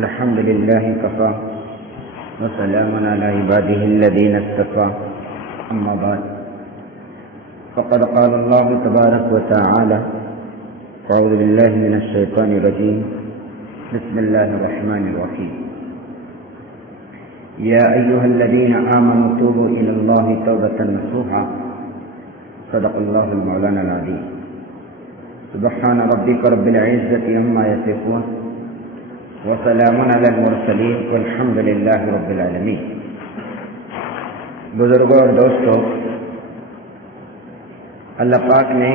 الحمد لله كفى وسلام على عباده الذين اصطفى أما بعد فقد قال الله تبارك وتعالى أعوذ بالله من الشيطان الرجيم بسم الله الرحمن الرحيم يا أيها الذين آمنوا توبوا إلى الله توبة نصوحا صدق الله المولانا العظيم سبحان ربك رب العزة عما يصفون وسلام على المرسلين والحمد لله رب العالمين. بزرگوں اور دوستوں، اللہ پاک نے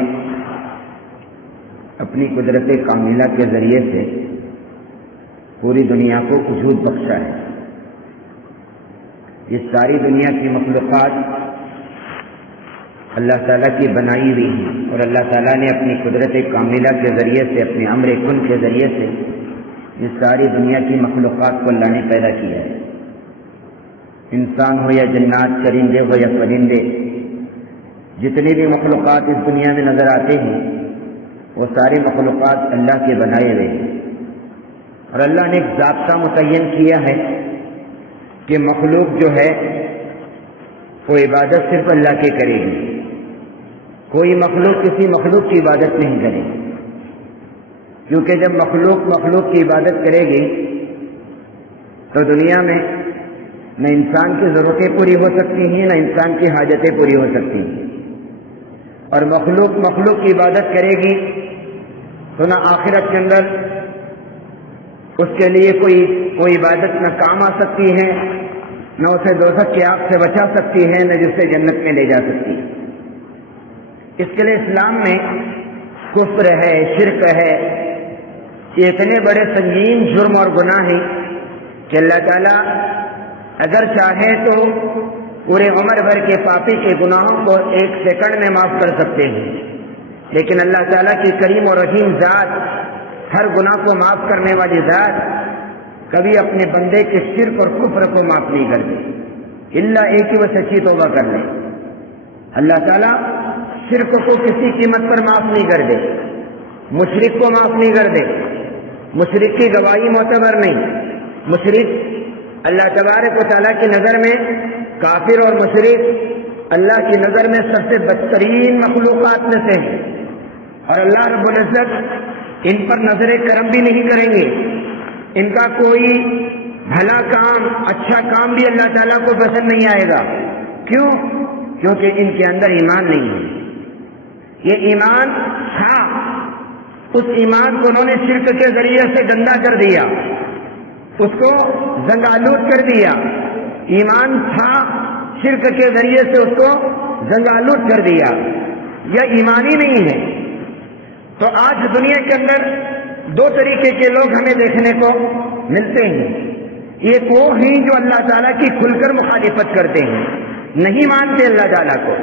اپنی قدرت کاملہ کے ذریعے سے پوری دنیا کو وجود بخشا ہے. یہ ساری دنیا کی مخلوقات اللہ تعالیٰ کی بنائی ہوئی ہیں اور اللہ تعالیٰ نے اپنی قدرت کاملہ کے ذریعے سے اپنے امر کن کے ذریعے سے یہ ساری دنیا کی مخلوقات کو اللہ نے پیدا کیا ہے. انسان ہو یا جنات، چرندے ہو یا پرندے، جتنی بھی مخلوقات اس دنیا میں نظر آتے ہیں وہ ساری مخلوقات اللہ کے بنائے ہوئے ہیں. اور اللہ نے ایک ضابطہ متعین کیا ہے کہ مخلوق جو ہے وہ عبادت صرف اللہ کی کرے گی. کوئی مخلوق کسی مخلوق کی عبادت نہیں کرے گی، کیونکہ جب مخلوق کی عبادت کرے گی تو دنیا میں نہ انسان کی ضرورتیں پوری ہو سکتی ہیں نہ انسان کی حاجتیں پوری ہو سکتی ہیں. اور مخلوق کی عبادت کرے گی تو نہ آخرت کے اندر اس کے لیے کوئی عبادت نہ کام آ سکتی ہے، نہ اسے دوزخ کی آگ سے بچا سکتی ہے، نہ جسے جنت میں لے جا سکتی ہے. اس کے لیے اسلام میں کفر ہے، شرک ہے، یہ اتنے بڑے سنگین جرم اور گناہ ہیں کہ اللہ تعالیٰ اگر چاہے تو پورے عمر بھر کے پاپی کے گناہوں کو ایک سیکنڈ میں معاف کر سکتے ہیں. لیکن اللہ تعالیٰ کی کریم اور رحیم ذات، ہر گناہ کو معاف کرنے والی ذات، کبھی اپنے بندے کے شرک اور کفر کو معاف نہیں کرتے الا ایک ہی وہ سچی توبہ کر لے. اللہ تعالیٰ شرک کو کسی قیمت پر معاف نہیں کر دے، مشرک کو معاف نہیں کر دے. مشرک کی گواہی معتبر نہیں. مشرک اللہ تبارک و تعالیٰ کی نظر میں، کافر اور مشرک اللہ کی نظر میں سب سے بدترین مخلوقات میں سے ہیں. اور اللہ رب العزت ان پر نظر کرم بھی نہیں کریں گے. ان کا کوئی بھلا کام، اچھا کام بھی اللہ تعالیٰ کو پسند نہیں آئے گا. کیوں؟ کیونکہ ان کے اندر ایمان نہیں ہے. یہ ایمان تھا، اس ایمان کو انہوں نے شرک کے ذریعے سے گندا کر دیا، اس کو زنگآلود کر دیا. ایمان تھا، شرک کے ذریعے سے اس کو زنگآلود کر دیا. یہ ایمان ہی نہیں ہے. تو آج دنیا کے اندر دو طریقے کے لوگ ہمیں دیکھنے کو ملتے ہیں. ایک وہ ہیں جو اللہ تعالیٰ کی کھل کر مخالفت کرتے ہیں، نہیں مانتے اللہ تعالیٰ کو،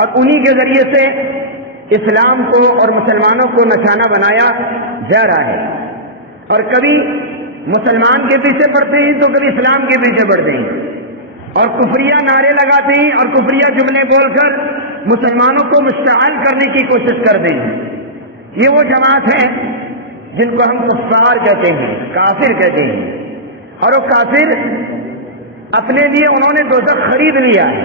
اور انہی کے ذریعے سے اسلام کو اور مسلمانوں کو نشانہ بنایا جا رہا ہے. اور کبھی مسلمان کے پیچھے پڑتے ہیں تو کبھی اسلام کے پیچھے پڑتے ہیں، اور کفریہ نعرے لگاتے ہیں اور کفریہ جملے بول کر مسلمانوں کو مشتعل کرنے کی کوشش کرتے ہیں. یہ وہ جماعت ہے جن کو ہم کفار کہتے ہیں، کافر کہتے ہیں. اور وہ کافر اپنے لیے انہوں نے دوزخ خرید لیا ہے.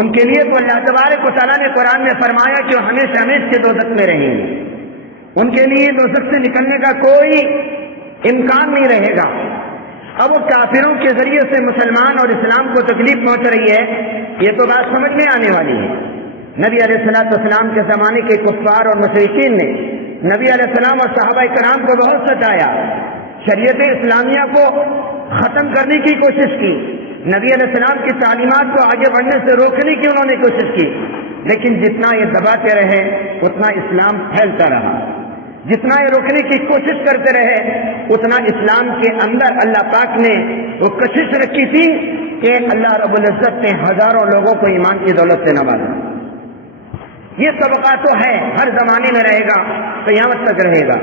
ان کے لیے تو اللہ تبارک و تعالیٰ نے قرآن میں فرمایا کہ وہ ہمیشہ ہمیشہ دوزخ میں رہیں گے. ان کے لیے دوزخ سے نکلنے کا کوئی امکان نہیں رہے گا. اب وہ کافروں کے ذریعے سے مسلمان اور اسلام کو تکلیف پہنچ رہی ہے، یہ تو بات سمجھ میں آنے والی ہے. نبی علیہ الصلوۃ والسلام کے زمانے کے کفار اور مشرکین نے نبی علیہ السلام اور صحابہ کرام کو بہت ستایا، شریعت اسلامیہ کو ختم کرنے کی کوشش کی، نبی علیہ السلام کی تعلیمات کو آگے بڑھنے سے روکنے کی انہوں نے کوشش کی. لیکن جتنا یہ دباتے رہے اتنا اسلام پھیلتا رہا. جتنا یہ روکنے کی کوشش کرتے رہے اتنا اسلام کے اندر اللہ پاک نے وہ کشش رکھی تھی کہ اللہ رب العزت نے ہزاروں لوگوں کو ایمان کی دولت سے نوازا. یہ طبقہ تو ہے، ہر زمانے میں رہے گا، قیامت تک رہے گا.